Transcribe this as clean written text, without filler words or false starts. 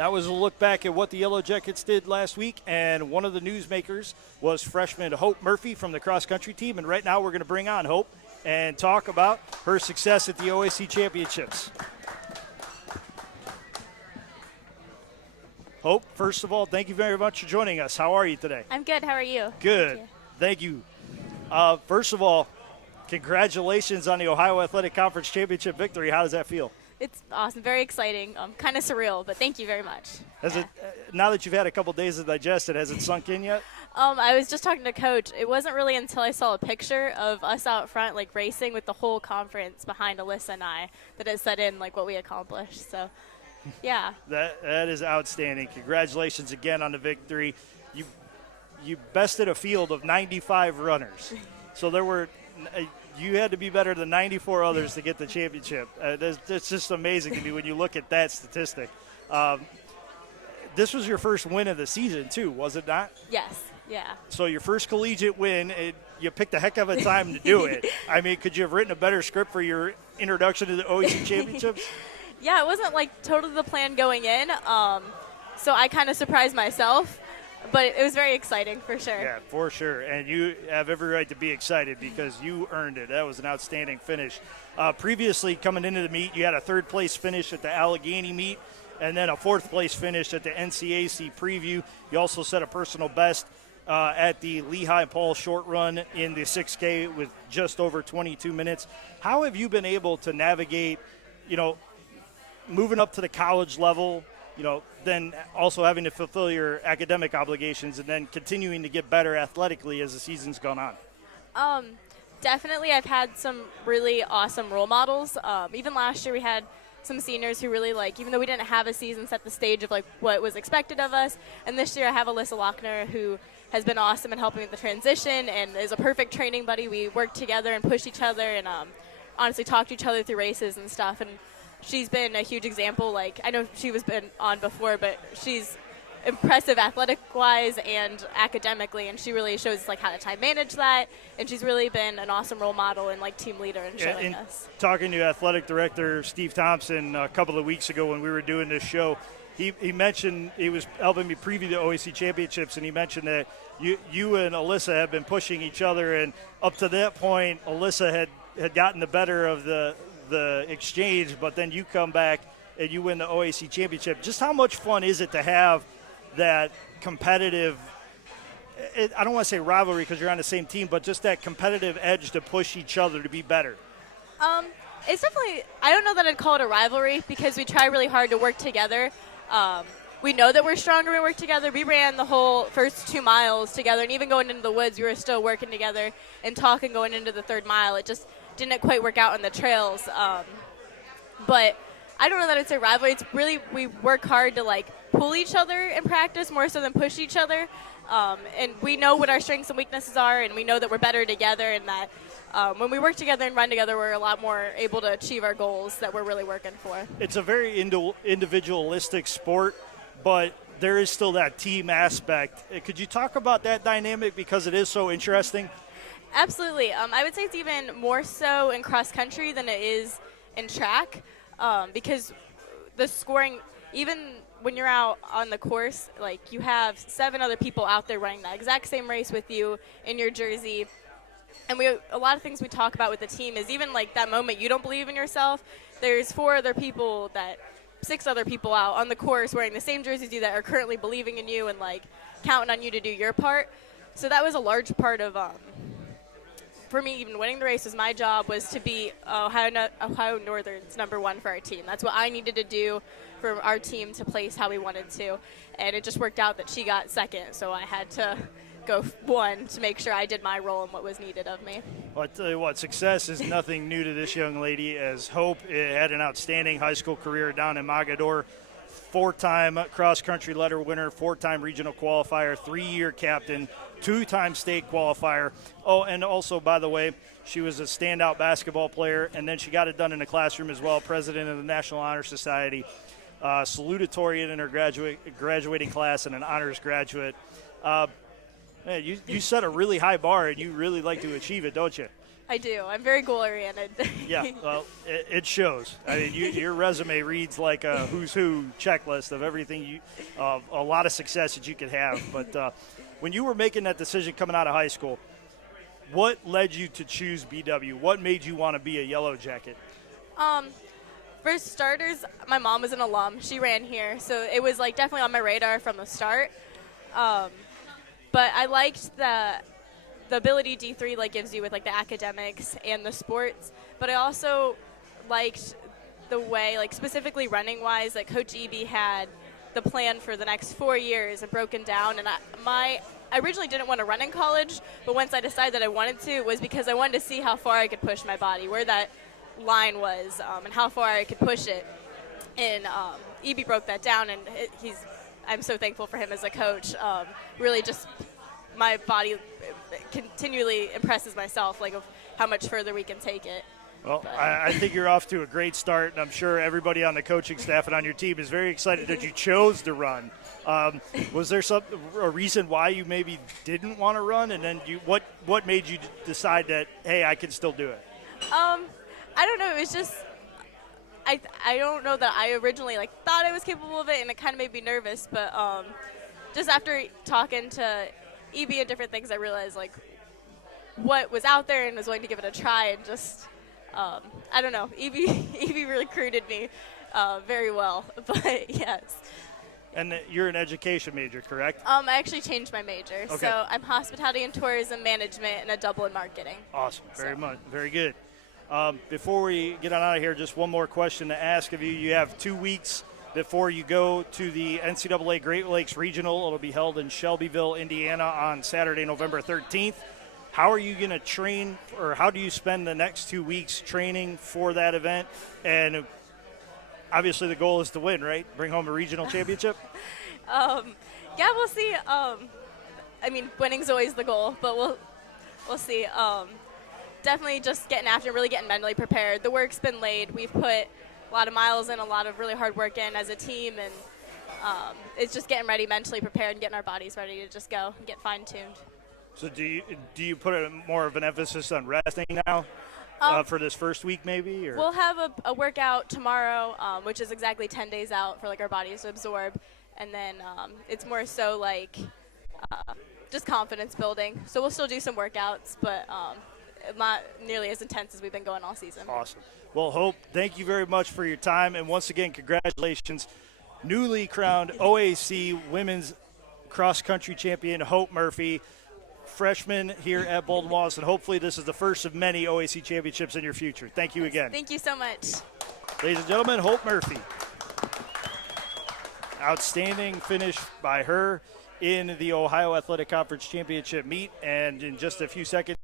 That was a look back at what the Yellow Jackets did last week, and one of the newsmakers was freshman Hope Murphy from the cross-country team, and right now we're going to bring on Hope and talk about her success at the OAC Championships. Hope, first of all, thank you very much for joining us. How are you today? I'm good. How are you? Good. Thank you. First of all, congratulations on the Ohio Athletic Conference Championship victory. How does that feel? It's awesome. Very exciting. Kind of surreal, but thank you very much. Has it, now that you've had a couple days to digest it, has it sunk in yet? I was just talking to Coach. It wasn't really until I saw a picture of us out front, like racing with the whole conference behind Alyssa and I, that it set in like what we accomplished. So, yeah. That is outstanding. Congratulations again on the victory. You bested a field of 95 runners. So there were you had to be better than 94 others to get the championship. It's just amazing to me when you look at that statistic. This was your first win of the season, too, was it not? Yes, yeah. So your first collegiate win, you picked a heck of a time to do it. I mean, could you have written a better script for your introduction to the OAC Championships? Yeah, it wasn't like totally the plan going in. So I kind of surprised myself. But it was very exciting, for sure. Yeah, for sure. And you have every right to be excited because you earned it. That was an outstanding finish. Previously, coming into the meet, you had a third-place finish at the Allegheny meet and then a fourth-place finish at the NCAC preview. You also set a personal best at the Lehigh Paul short run in the 6K with just over 22 minutes. How have you been able to navigate, moving up to the college level, then also having to fulfill your academic obligations and then continuing to get better athletically as the season's gone on? Definitely I've had some really awesome role models. Even last year we had some seniors who really, even though we didn't have a season, set the stage of, what was expected of us. And this year I have Alyssa Lochner, who has been awesome in helping with the transition and is a perfect training buddy. We work together and push each other and honestly talk to each other through races and stuff. And she's been a huge example. I know she was been on before, but she's impressive athletic-wise and academically, and she really shows how to time manage that. And she's really been an awesome role model and team leader in showing us. Talking to athletic director Steve Thompson a couple of weeks ago when we were doing this show, he mentioned he was helping me preview the OAC Championships, and he mentioned that you and Alyssa have been pushing each other, and up to that point, Alyssa had gotten the better of the exchange, but then you come back and you win the OAC Championship. Just how much fun is it to have that competitive, I don't want to say rivalry because you're on the same team, but just that competitive edge to push each other to be better? It's definitely, I don't know that I'd call it a rivalry because we try really hard to work together. We know that we're stronger when we work together. We ran the whole first 2 miles together, and even going into the woods, we were still working together and talking going into the 3rd mile. It just didn't quite work out on the trails. But I don't know that it's a rivalry. It's really, we work hard to pull each other in practice more so than push each other. And we know what our strengths and weaknesses are, and we know that we're better together, and that when we work together and run together, we're a lot more able to achieve our goals that we're really working for. It's a very individualistic sport, but there is still that team aspect. Could you talk about that dynamic because it is so interesting? Absolutely. I would say it's even more so in cross country than it is in track, because the scoring, even when you're out on the course, you have 7 other people out there running that exact same race with you in your jersey. And a lot of things we talk about with the team is even that moment you don't believe in yourself, there's 6 other people out on the course wearing the same jerseys you that are currently believing in you and counting on you to do your part. So that was a large part of for me, even winning the race was my job was to be Ohio Northern's #1 for our team. That's what I needed to do for our team to place how we wanted to. And it just worked out that she got 2nd, so I had to go 1 to make sure I did my role and what was needed of me. Well, I tell you what, success is nothing new to this young lady, as Hope had an outstanding high school career down in Mogadore. 4-time cross-country letter winner, 4-time regional qualifier, 3-year captain, 2-time state qualifier. Oh, and also, by the way, she was a standout basketball player, and then she got it done in the classroom as well, president of the National Honor Society, salutatorian in her graduating class, and an honors graduate. You set a really high bar, and you really like to achieve it, don't you? I do. I'm very goal-oriented. Yeah, well, it shows. I mean, your resume reads like a who's who checklist of everything a lot of success that you could have. But when you were making that decision coming out of high school, what led you to choose BW? What made you want to be a Yellow Jacket? For starters, my mom was an alum. She ran here, so it was like definitely on my radar from the start. But I liked the ability D3 like gives you with like the academics and the sports. But I also liked the way, like specifically running wise, like Coach Eby had the plan for the next 4 years and broken down. And I originally didn't want to run in college, but once I decided that I wanted to, it was because I wanted to see how far I could push my body, where that line was, and how far I could push it. And Eby broke that down, and I'm so thankful for him as a coach. Really just my body continually impresses myself, like of how much further we can take it. Well, I think you're off to a great start, and I'm sure everybody on the coaching staff and on your team is very excited that you chose to run. Was there a reason why you maybe didn't want to run, and then what made you decide that, hey, I can still do it? I don't know. It was just I don't know that I originally like thought I was capable of it, and it kind of made me nervous. But just after talking to EB and different things, I realized like what was out there and was willing to give it a try. And just I don't know. EB really recruited me very well. But yes. And you're an education major, correct? I actually changed my major. Okay. So I'm hospitality and tourism management and a double in marketing. Awesome. Very good. Before we get on out of here, just one more question to ask of you. You have 2 weeks before you go to the NCAA Great Lakes Regional. It'll be held in Shelbyville, Indiana on Saturday, November 13th. How are you going to train, or how do you spend the next 2 weeks training for that event? And obviously the goal is to win, right? Bring home a regional championship? Yeah, we'll see. I mean, winning's always the goal, but we'll see. Definitely just getting after, really getting mentally prepared. The work's been laid. We've put a lot of miles in, a lot of really hard work in as a team, and it's just getting ready, mentally prepared, and getting our bodies ready to just go and get fine-tuned. So do you put more of an emphasis on resting now for this first week maybe? Or? We'll have a workout tomorrow, which is exactly 10 days out for like our bodies to absorb, and then it's more so like just confidence building. So we'll still do some workouts, but not nearly as intense as we've been going all season. Awesome. Well, Hope, thank you very much for your time, and once again, congratulations. Newly crowned OAC Women's Cross Country Champion Hope Murphy, freshman here at Bolton Wallace, and hopefully this is the first of many OAC championships in your future. Thank you again. Thank you so much. Ladies and gentlemen, Hope Murphy. Outstanding finish by her in the Ohio Athletic Conference Championship meet, and in just a few seconds,